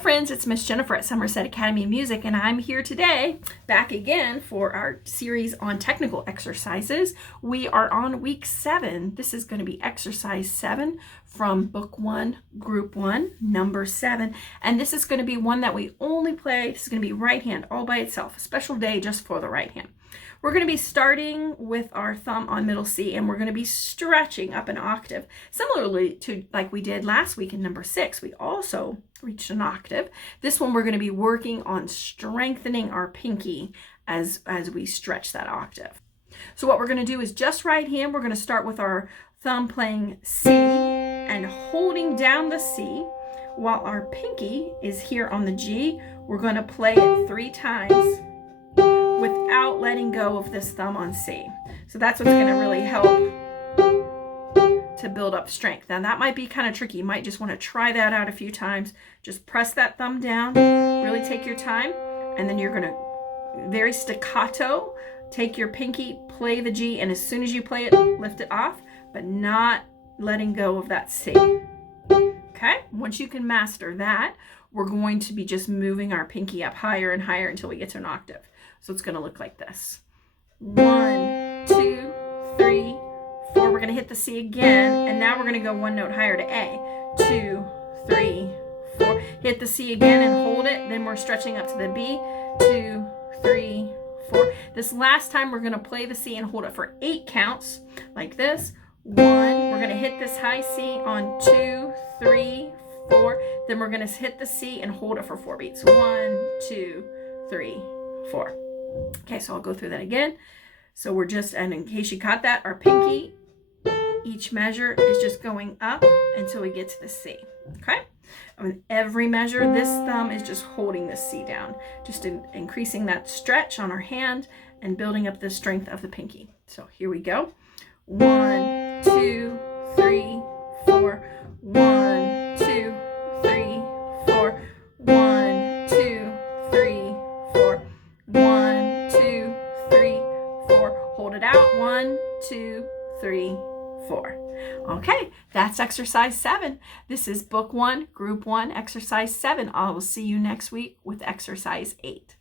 friends, it's Miss Jenifer at Somerset Academy of Music, and I'm here today back again for our series on technical exercises. We are on week 7. This is going to be exercise 7 from book 1, group 1, number 7. And this is going to be one that we only play. This is going to be right hand all by itself, a special day just for the right hand. We're going to be starting with our thumb on middle C, and we're going to be stretching up an octave. Similarly to like we did last week in number 6, we also reached an octave. This one we're going to be working on strengthening our pinky as we stretch that octave. So what we're going to do is just right hand. We're going to start with our thumb playing C and holding down the C while our pinky is here on the G. We're going to play it 3 times without letting go of this thumb on C. So that's what's going to really help to build up strength. Now that might be kind of tricky. You might just want to try that out a few times. Just press that thumb down, really take your time, and then you're going to very staccato take your pinky, play the G, and as soon as you play it, lift it off, but not letting go of that C. Okay? Once you can master that, we're going to be just moving our pinky up higher and higher until we get to an octave. So it's going to look like this. 1, 2, 3, 4. We're going to hit the C again, and now we're going to go one note higher to A. 2, 3, 4. Hit the C again and hold it. Then we're stretching up to the B. 2, 3, 4. This last time we're going to play the C and hold it for 8 counts, like this. 1. We're going to hit this high C on 2, 3, 4. Then we're going to hit the C and hold it for 4 beats. 1, 2, 3, 4. Okay, so I'll go through that again. So we're just, and in case you caught that, our pinky, each measure is just going up until we get to the C. Okay? And every measure, this thumb is just holding the C down, just increasing that stretch on our hand and building up the strength of the pinky. So here we go. 1, 2, 3, 4. 1, 2, 3, 4. 1, 2, 3, 4. 1, 2, 3, 4. Hold it out. 1, 2, 3, 4. Okay, that's exercise 7. This is book 1, group 1, exercise 7. I will see you next week with exercise 8.